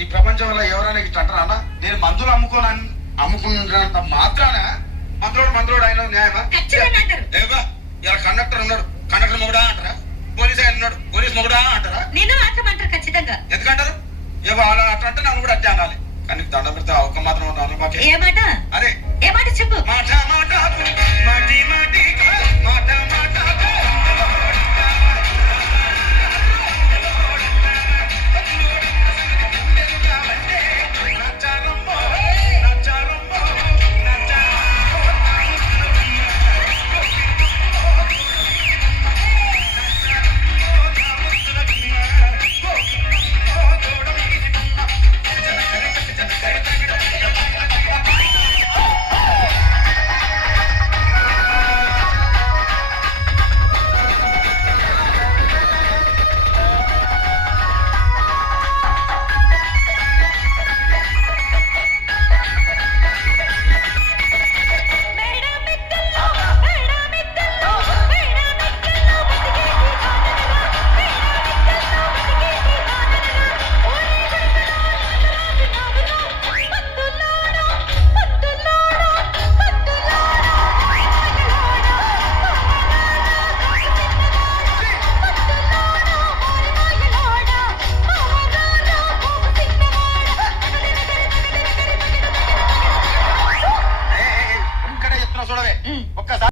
ఈ ప్రపంచంలో ఎవరైనా ఇట్లా అంటారా అన్న? నేను మందులు అమ్ముకున్నంత మాత్రాన మందులోడు అయిన న్యాయమా? ఏవా ఇలా కండక్టర్ ఉన్నాడు, కండక్టర్ మొగుడా అంటారా? పోలీస్ ఆయన ఉన్నాడు, పోలీస్ మొగుడా అంటారా? నేను మాత్రం ఖచ్చితంగా ఎందుకంటారు? ఏవో అలా అట్లా అంటే నన్ను కూడా అట్టే అనాలి. కానీ దండ పెడితే ఒక మాత్రం ఏ మాట? అరే ఏ మాట చెప్పు. మాట మాట మాటి మాటి